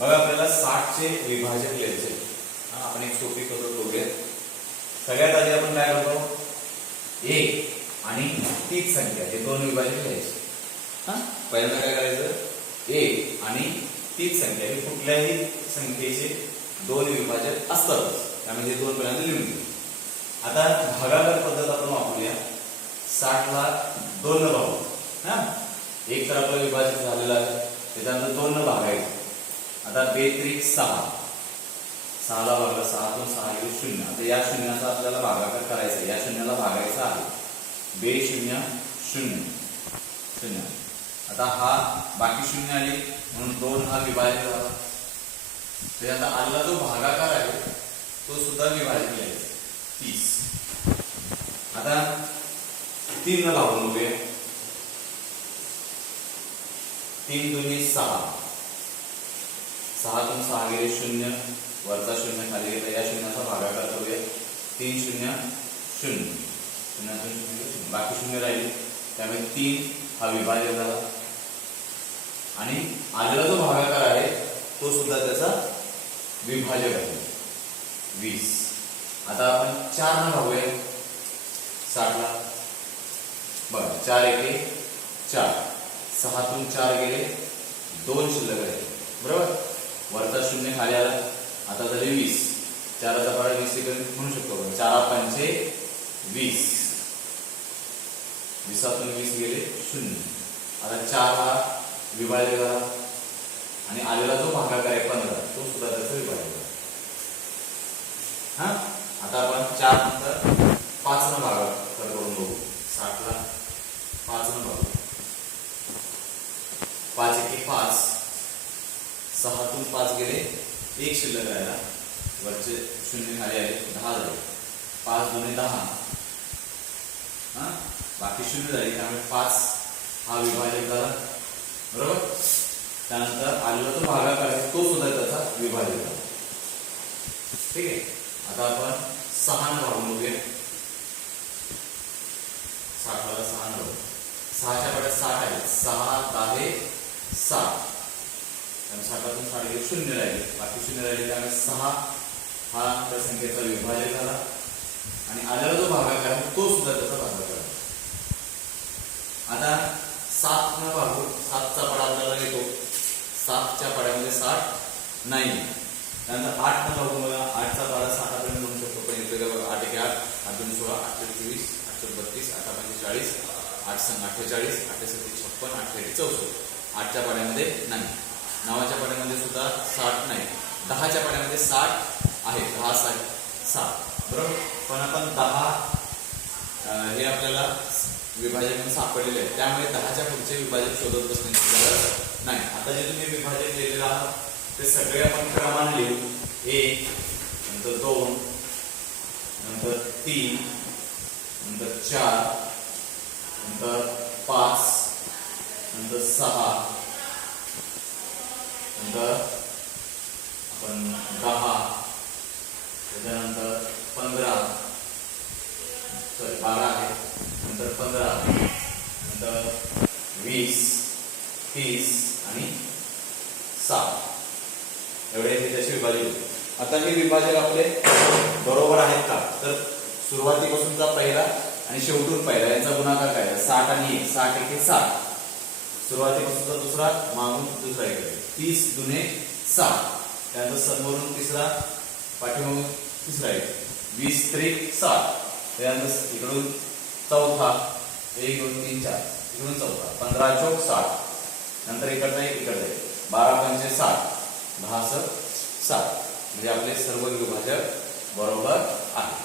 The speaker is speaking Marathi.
बघा आपल्याला साठचे विभाजक लिहायचे. आपण एक सोपी पद्धत बघूया सगळ्यात आधी आपण काय करतो? एक आणि तीच संख्या हे दोन विभाजक लिहायचे. हा? पहिल्यांदा काय करायचं? एक आणि तीच संख्या. हे कुठल्याही संख्येचे दोन विभाजक असतातच त्यामध्ये हे दोन पहिल्यांदा लिहून घेऊ. आता भागाकार पद्धत आपण वापरूया. साठला दोन भागू. हा? एक तर आपलं विभाजित झालेलं आहे. त्याच्यानंतर दोन न भागायचं आता बेत्रिक सहा. सहाला भागला सहातून सहा येऊ शून्य. आता या शून्याचा आपल्याला भागाकार करायचा आहे. या शून्याला भागायचा आहे. बे शून्य शून्य. शून्य. आता हा बाकी शून्य आले म्हणून दोन हा विभाजित झाला आता आलेला जो भागाकार आहे तो सुद्धा विभाजित केला तीस. आता तीन लावून भागून बघूया. तीन दोन्ही सहा. सहातून सहा गेले शून्य वरचा शून्य खाली गेला या शून्याचा भागाकार करूया. तीन शून्य शून्य. शून्यातून शून्य शून्य. बाकी शून्य राहिले. त्यामुळे तीन हा विभाजक झाला. आणि आलेला जो भागाकार आहे तो सुद्धा त्याचा विभाजक आहे वीस. आता आपण चार न भागूया. साठला बघा चार एके चार. सहातून चार गेले दोन शिल्लक राहिले. वरचा खाली आला आता झाले वीस. चाराचा पाडा वीस सेकंड म्हणू शकतो आपण. चारा पंचे वीस. वीसातून वीस गेले शून्य. आता चार हा विभागलेला आणि आलेला जो भागाकार आहे पंधरा तो सुद्धा त्याचा विभागलेला हा? आता आपण चार नंतर पाच न भागा करून बघू. साठला पाच न भाग पाच एके पाच. सहातून पाच गेले एक शिल्लक राहिला. वरचे शून्य खाली आले दहा झाले. पाच दोन्ही दहा. हा? बाकी शून्य झाले त्यामुळे पाच हा विभाजक झाला. बरोबर? त्यानंतर आलेला जो भागाकार आहे तो सुद्धा त्याचा विभाजक झाला. ठीक आहे? आता आपण सहा भागून बघूया. साठाला सहा न सहाच्या पड्यात साठ आहे सहा दहा सात. आणि साठातून साडे एक शून्य राहिले. बाकी शून्य राहिले त्यामुळे सहा हा त्या संख्येचा विभाजक झाला. आणि आलेला जो भागाकार आहे तो सुद्धा त्याचा भागाकार आता सात न भागू. सातचा पडा आपल्याला येतो. सातच्या पाड्यामध्ये साठ नाही. त्यानंतर आठ न भागू मला आठचा पाडा साठापर्यंत म्हणू शकतो. पण इथे काय बघा आठ एक आठ आठ दोन सोळा आठशे तेरे चोवीस बत्तीस आठ पंचेचाळीस आठ संघ अठ्ठेचाळीस आठ सत्ती छप्पन आठ चौसष्ट. आठच्या पाड्यामध्ये नाही. नावाच्या पाण्यामध्ये सुद्धा साठ नाही. दहाच्या पाण्यामध्ये साठ आहे. दहा साठ सात. बरोबर? पण आपण दहा हे आपल्याला विभाजन सापडलेले आहे त्यामुळे दहाच्या पुढचे विभाजन शोधत बसण्याची गरज नाही. आता जे तुम्ही विभाजन लिहिलेलं आहात ते सगळे आपण क्रमाने लिहू एक नंतर दोन नंतर तीन नंतर चार नंतर पाच नंतर सहा नंतर आपण दहा त्याच्यानंतर पंधरा सॉरी बारा आहे. नंतर पंधरा नंतर वीस तीस आणि सात एवढे हे त्याचे विभाजन होते. आता हे विभाजन आपले बरोबर आहेत का? तर सुरुवातीपासूनचा पहिला आणि शेवटून पहिला यांचा गुणाकार काय? साठ आणि एक. साठ एक साठ. सुरुवातीपासून दुसरा मागून दुसरा इकडे तीस दुने साठ त्यानंतर समोरून तिसरा पाठीमागून तिसरा एक. वीस त्रिक साठ त्यानंतर इकडून चौथा. एक दोन तीन चार. इकडून चौथा. पंधरा चौक साठ नंतर इकडचा एक इकडचा एक. बारा पंचे साठ दहा सात. साठ म्हणजे आपले सर्व विभाजक बरोबर आहे